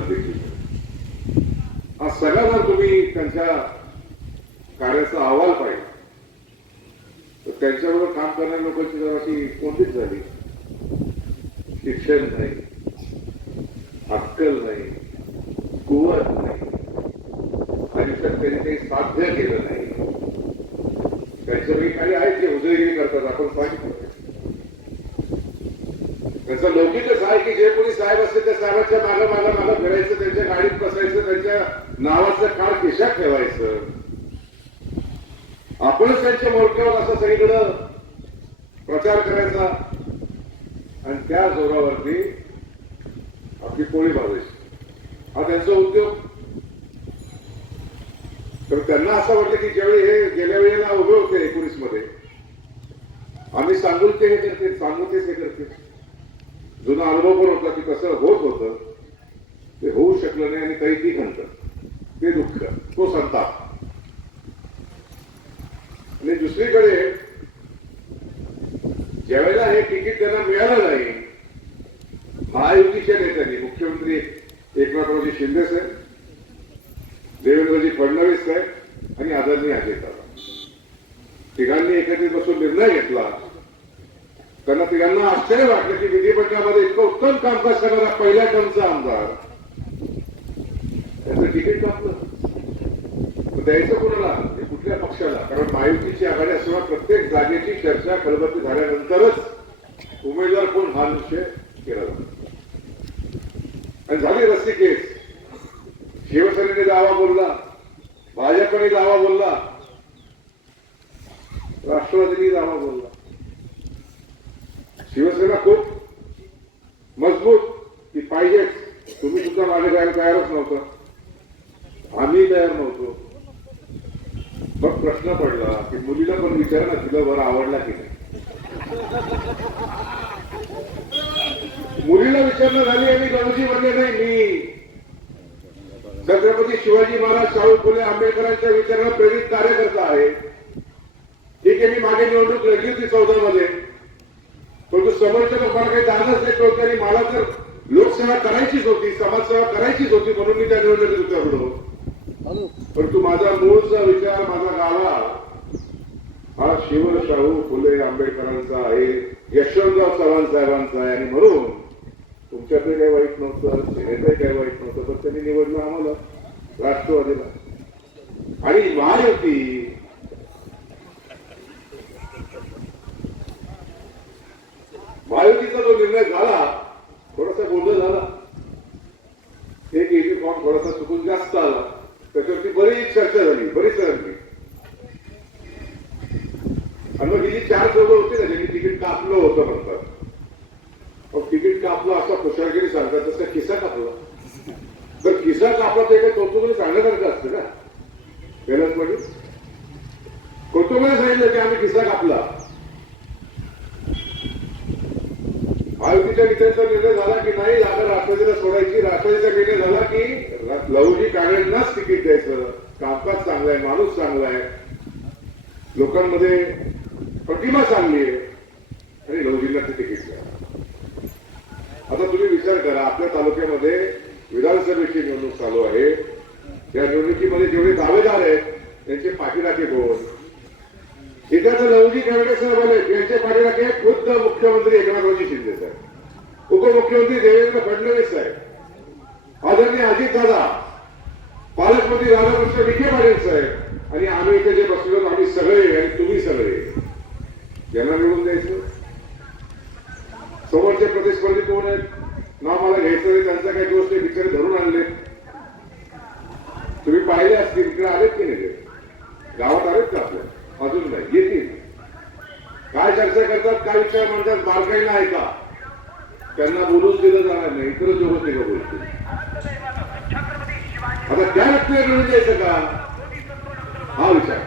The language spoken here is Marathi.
देखील हा सगळा जर तुम्ही त्यांच्या कार्याचा अहवाल पाहिजे. तर त्यांच्याबरोबर काम करणाऱ्या लोकांची जराशी कोणतीच झाली शिक्षण नाही अक्कल नाही कुवत नाही आयुष्यात त्यांनी काही साध्य केलं नाही त्यांच्यापैकी काही आहेत जे उदयगिरी करतात आपण सांगितलं त्याचं लौकिकच आहे की जे कोणी साहेब असते त्या साहेबाच्या मागं मागं मागं फिरायचं त्यांच्या गाडीत बसायचं त्यांच्या नावाचं काळ केशात ठेवायचं. आपणच त्यांच्या मोडक्यावर असं सगळीकडं प्रचार करायचा. आणि त्या जोरावरती आपली पोळी भावायची हा त्यांचा उद्योग. तर त्यांना असं वाटलं की ज्यावेळी हे गेल्या वेळेला उभे होते एकोणीसमध्ये आम्ही सांगून ते हे करते सांगून तेच हे करते जुना अनुभव पण होता की कसं होत होतं ते होऊ शकलं नाही आणि काही ती खंत ते दुःख तो संताप. आणि दुसरीकडे ज्यावेळेला हे तिकीट त्यांना मिळालं नाही महायुतीच्या नेत्यांनी मुख्यमंत्री एकनाथरावजी शिंदे साहेब देवेंद्रजी फडणवीस साहेब आणि आदरणीय अजित तिघांनी एकत्रित बसून निर्णय घेतला. त्यांना तिघांना आश्चर्य वाटलं की विधिमंडळामध्ये इतकं उत्तम कामकाज करणारा पहिल्या टर्मचा आमदार. त्याचं तिकीट कापलं द्यायचं कोणाला? कुठल्या पक्षाला? कारण महायुतीची आघाडी असल्यामुळे प्रत्येक जागेची चर्चा खलबत्ती झाल्यानंतरच उमेदवार कोण हा निश्चय केला जातो. आणि झाली रस्ती केस. शिवसेनेने दावा बोलला. भाजपने दावा बोलला. राष्ट्रवादीने दावा बोलला. शिवसेना खूप मजबूत की पाहिजेच तुम्ही सुद्धा माझ्या जायला तयारच नव्हतं. आम्ही तयार नव्हतो. मग प्रश्न पडला की मुलीला पण विचार ना तिला बरं आवडला की नाही. मुलीला विचारणं झाली आणि गणजी म्हणले नाही मी छत्रपती शिवाजी महाराज शाहू फुले आंबेडकरांच्या विचाराला प्रेरित कार्यकर्ता आहे. ठीक आहे मी मागे निवडणूक लढली होती चौदा मध्ये परंतु समोरच्या लोकांना काही दानच देत नव्हते आणि मला तर लोकसेवा करायचीच होती समाजसेवा करायचीच होती म्हणून मी त्या निवडणुकीत उतरलो. परंतु माझा मूळचा विचार माझा गावा हा शिव शाहू फुले आंबेडकरांचा आहे यशवंतराव चव्हाण साहेबांचा आहे. आणि म्हणून तुमच्याकडे काही वाईट नव्हतं काही वाईट नव्हतं पण त्यांनी निवडलं आम्हाला राष्ट्रवादीला आणि महायुती महायुतीचा जो निर्णय झाला थोडासा गोंधळ झाला. एक एबी फॉर्म थोडासा चुकून जास्त आला. त्याच्यावरती बरीच चर्चा झाली बरीच सरकली आणि मग ही जी चार चौघ होती ना त्यांनी तिकीट कापलं होतं म्हणतात. मग तिकीट कापलं असा खुशालगिरी सांगतात तसं किस्सा कापला. तर किस्सा कापला तर काही कौतुकाने सांगण्यासारखं असतं ना. पहिल्याच मध्ये कौतुकाने सांगितलं की आम्ही किस्सा कापला. महायुतीच्या नेत्यांचा निर्णय झाला की नाही आता राष्ट्रवादीला सोडायची राष्ट्रवादीचा निर्णय झाला की लवजी लहुजी तिकीट द्यायचं. कामकाज चांगलं आहे माणूस चांगला आहे. लोकांमध्ये प्रतिमा चांगली आहे. आणि लवजींना ते तिकीट द्या. आता तुम्ही विचार करा आपल्या तालुक्यामध्ये विधानसभेची निवडणूक चालू आहे. या निवडणुकीमध्ये जेवढे दावेदार आहेत त्यांचे पाठीराखे कोण? इथं तर लवजी यांच्या साहेब पाठीराखे खुद्द मुख्यमंत्री एकनाथरावजी शिंदे साहेब. उपमुख्यमंत्री देवेंद्र फडणवीस साहेब. आदरणीय अजित दादा पालकमंत्री राधाकृष्ण विखे पाटील साहेब आणि आम्ही इथे जे बसलो आम्ही सगळे आणि तुम्ही सगळे. यांना मिळून द्यायचं. समोरचे प्रतिस्पर्धी कोण आहेत? ना मला घ्यायचं त्यांचा काही दोष ते बिचारे धरून आणले तुम्ही पाहिले असतील इकडे आलेत की नाही ते? गावात आलेत का आपल्या अजून नाही येतील काय चर्चा करतात काय विचार म्हणतात बारकाईला ऐका. त्यांना बोलूच दिलं जाणार नाही इतर होते का बोलतील आता त्या व्यक्तीला द्यायचं का? हा विचार.